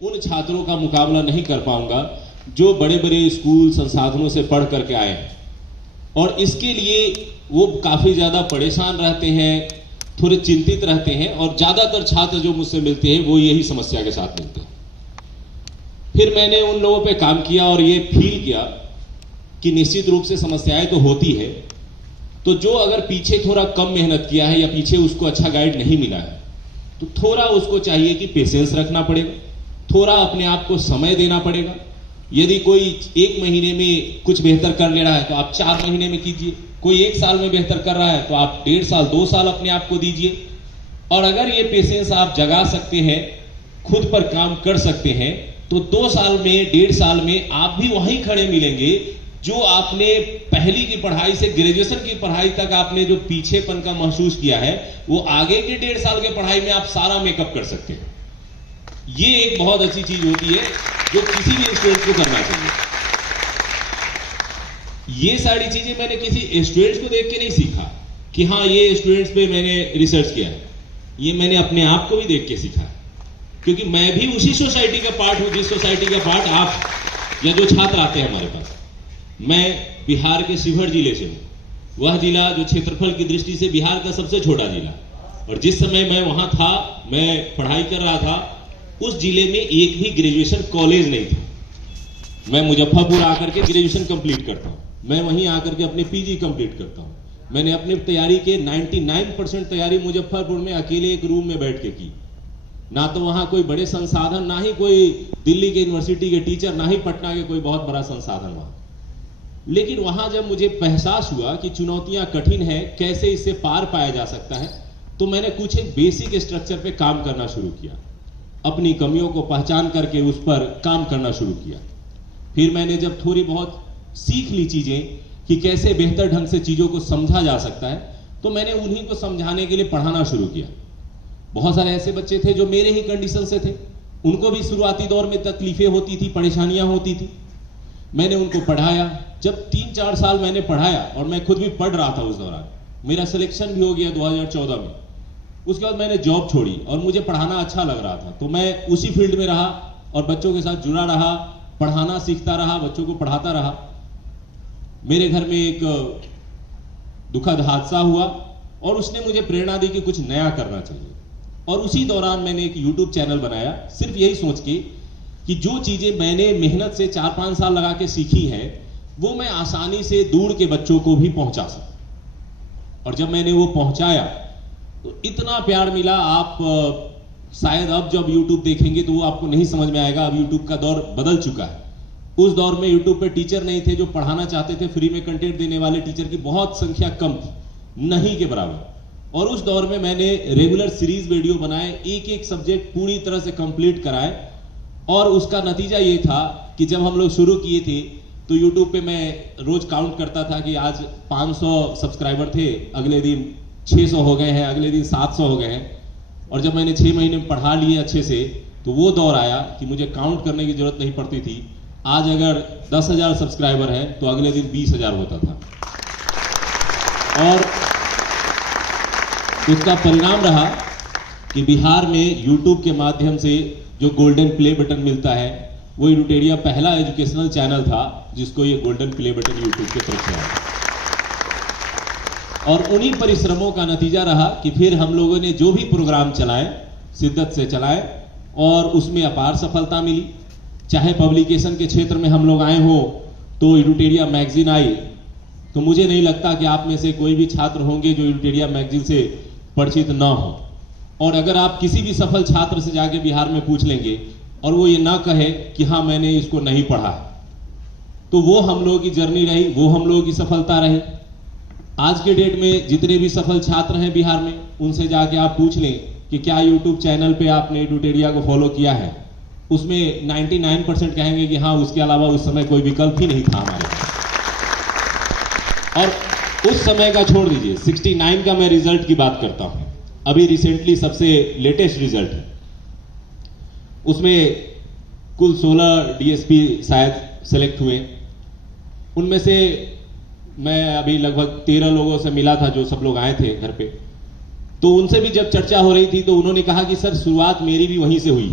उन छात्रों का मुकाबला नहीं कर पाऊंगा जो बड़े बड़े स्कूल संसाधनों से पढ़ करके आए हैं, और इसके लिए वो काफ़ी ज़्यादा परेशान रहते हैं, थोड़े चिंतित रहते हैं, और ज़्यादातर छात्र जो मुझसे मिलते हैं वो यही समस्या के साथ मिलते हैं। फिर मैंने उन लोगों पे काम किया और ये फील किया कि निश्चित रूप से समस्याएं तो होती है, तो जो अगर पीछे थोड़ा कम मेहनत किया है या पीछे उसको अच्छा गाइड नहीं मिला है, तो थोड़ा उसको चाहिए कि पेशेंस रखना पड़ेगा, थोड़ा अपने आप को समय देना पड़ेगा। यदि कोई 1 महीने में कुछ बेहतर कर ले रहा है तो आप 4 महीने में कीजिए, कोई 1 साल में बेहतर कर रहा है तो आप 1.5 साल 2 साल अपने आप को दीजिए। और अगर ये पेशेंस आप जगा सकते हैं, खुद पर काम कर सकते हैं, तो 2 साल में 1.5 साल में आप भी वहीं खड़े मिलेंगे जो आपने पहली की पढ़ाई से ग्रेजुएशन की पढ़ाई तक आपने जो पीछेपन का महसूस किया है, वो आगे के 1.5 साल के पढ़ाई में आप सारा मेकअप कर सकते हैं। ये एक बहुत अच्छी चीज होती है जो किसी भी स्टूडेंट को करना चाहिए। ये सारी चीजें मैंने किसी स्टूडेंट्स को देख के नहीं सीखा कि हाँ ये स्टूडेंट्स पे मैंने रिसर्च किया है, ये मैंने अपने आप को भी देख के सीखा, क्योंकि मैं भी उसी सोसाइटी का पार्ट हूं जिस सोसाइटी का पार्ट आप या जो छात्र आते हैं हमारे पास। मैं बिहार के शिवहर जिले से हूं, वह जिला जो क्षेत्रफल की दृष्टि से बिहार का सबसे छोटा जिला, और जिस समय मैं वहां था, मैं पढ़ाई कर रहा था, उस जिले में एक भी ग्रेजुएशन कॉलेज नहीं था। मैं मुजफ्फरपुर आकर के ग्रेजुएशन कंप्लीट करता हूं, मैं वहीं आकर के अपने पीजी कंप्लीट करता हूं। मैंने अपने तैयारी के 99% तैयारी मुजफ्फरपुर में अकेले एक रूम में बैठ के की। ना तो वहां कोई बड़े संसाधन, ना ही कोई दिल्ली के यूनिवर्सिटी के टीचर, ना ही पटना के कोई बहुत बड़ा संसाधन वहां। लेकिन वहां जब मुझे एहसास हुआ कि चुनौतियां कठिन है, कैसे इससे पार पाया जा सकता है, तो मैंने कुछ एक बेसिक स्ट्रक्चर पे काम करना शुरू किया, अपनी कमियों को पहचान करके उस पर काम करना शुरू किया। फिर मैंने जब थोड़ी बहुत सीख ली चीजें कि कैसे बेहतर ढंग से चीजों को समझा जा सकता है, तो मैंने उन्हीं को समझाने के लिए पढ़ाना शुरू किया। बहुत सारे ऐसे बच्चे थे जो मेरे ही कंडीशन से थे, उनको भी शुरुआती दौर में तकलीफें होती थी, परेशानियां होती थी। मैंने उनको पढ़ाया। जब 3-4 साल मैंने पढ़ाया, और मैं खुद भी पढ़ रहा था उस दौरान, मेरा सिलेक्शन भी हो गया 2014 में। उसके बाद मैंने जॉब छोड़ी और मुझे पढ़ाना अच्छा लग रहा था, तो मैं उसी फील्ड में रहा और बच्चों के साथ जुड़ा रहा, पढ़ाना सीखता रहा, बच्चों को पढ़ाता रहा। मेरे घर में एक दुखद हादसा हुआ और उसने मुझे प्रेरणा दी कि कुछ नया करना चाहिए, और उसी दौरान मैंने एक YouTube चैनल बनाया, सिर्फ यही सोच के कि जो चीजें मैंने मेहनत से 4-5 साल लगा के सीखी हैं, वो मैं आसानी से दूर के बच्चों को भी पहुंचा सकूं। और जब मैंने वो पहुंचाया तो इतना प्यार मिला, आप शायद अब जब YouTube देखेंगे तो वो आपको नहीं समझ में आएगा। अब YouTube का दौर बदल चुका है। उस दौर में YouTube पे टीचर नहीं थे जो पढ़ाना चाहते थे, फ्री में कंटेंट देने वाले टीचर की बहुत संख्या कम थी, नहीं के बराबर। और उस दौर में मैंने रेगुलर सीरीज वीडियो बनाए, एक एक सब्जेक्ट पूरी तरह से कंप्लीट कराए, और उसका नतीजा ये था कि जब हम लोग शुरू किए थे तो YouTube पे मैं रोज काउंट करता था कि आज 500 सब्सक्राइबर थे, अगले दिन 600 हो गए हैं, अगले दिन 700 हो गए हैं। और जब मैंने 6 महीने में पढ़ा लिए अच्छे से, तो वो दौर आया कि मुझे काउंट करने की जरूरत नहीं पड़ती थी। आज अगर 10,000 सब्सक्राइबर है तो अगले दिन 20,000 होता था। और उसका परिणाम रहा कि बिहार में YouTube के माध्यम से जो गोल्डन प्ले बटन मिलता है, वो एडुटेरिया पहला एजुकेशनल चैनल था जिसको ये गोल्डन प्ले बटन YouTube की तरफ से आया। और उन्हीं परिश्रमों का नतीजा रहा कि फिर हम लोगों ने जो भी प्रोग्राम चलाए, शिद्दत से चलाए, और उसमें अपार सफलता मिली। चाहे पब्लिकेशन के क्षेत्र में हम लोग आए हो, तो एडुटेरिया मैगजीन आई, तो मुझे नहीं लगता कि आप में से कोई भी छात्र होंगे जो एडुटेरिया मैगजीन से परिचित ना हो। और अगर आप किसी भी सफल छात्र से जाके बिहार में पूछ लेंगे और वो ये ना कहे कि हाँ मैंने इसको नहीं पढ़ा, तो वो हम लोगों की जर्नी रही, वो हम लोगों की सफलता रही। आज के डेट में जितने भी सफल छात्र हैं बिहार में, उनसे जाके आप पूछ लें कि क्या YouTube चैनल पे आपने एडुटेरिया को फॉलो किया है, उसमें 99% कहेंगे कि हाँ, उसके अलावा उस समय कोई विकल्प ही नहीं था हमारे पास। और उस समय का छोड़ दीजिए, 69 का मैं रिजल्ट की बात करता हूं, अभी रिसेंटली सबसे लेटेस्ट रिजल्ट है, उसमें कुल 16 DSP शायद सेलेक्ट हुए। उनमें से मैं अभी लगभग 13 लोगों से मिला था जो सब लोग आए थे घर पे, तो उनसे भी जब चर्चा हो रही थी तो उन्होंने कहा कि सर शुरुआत मेरी भी वहीं से हुई है।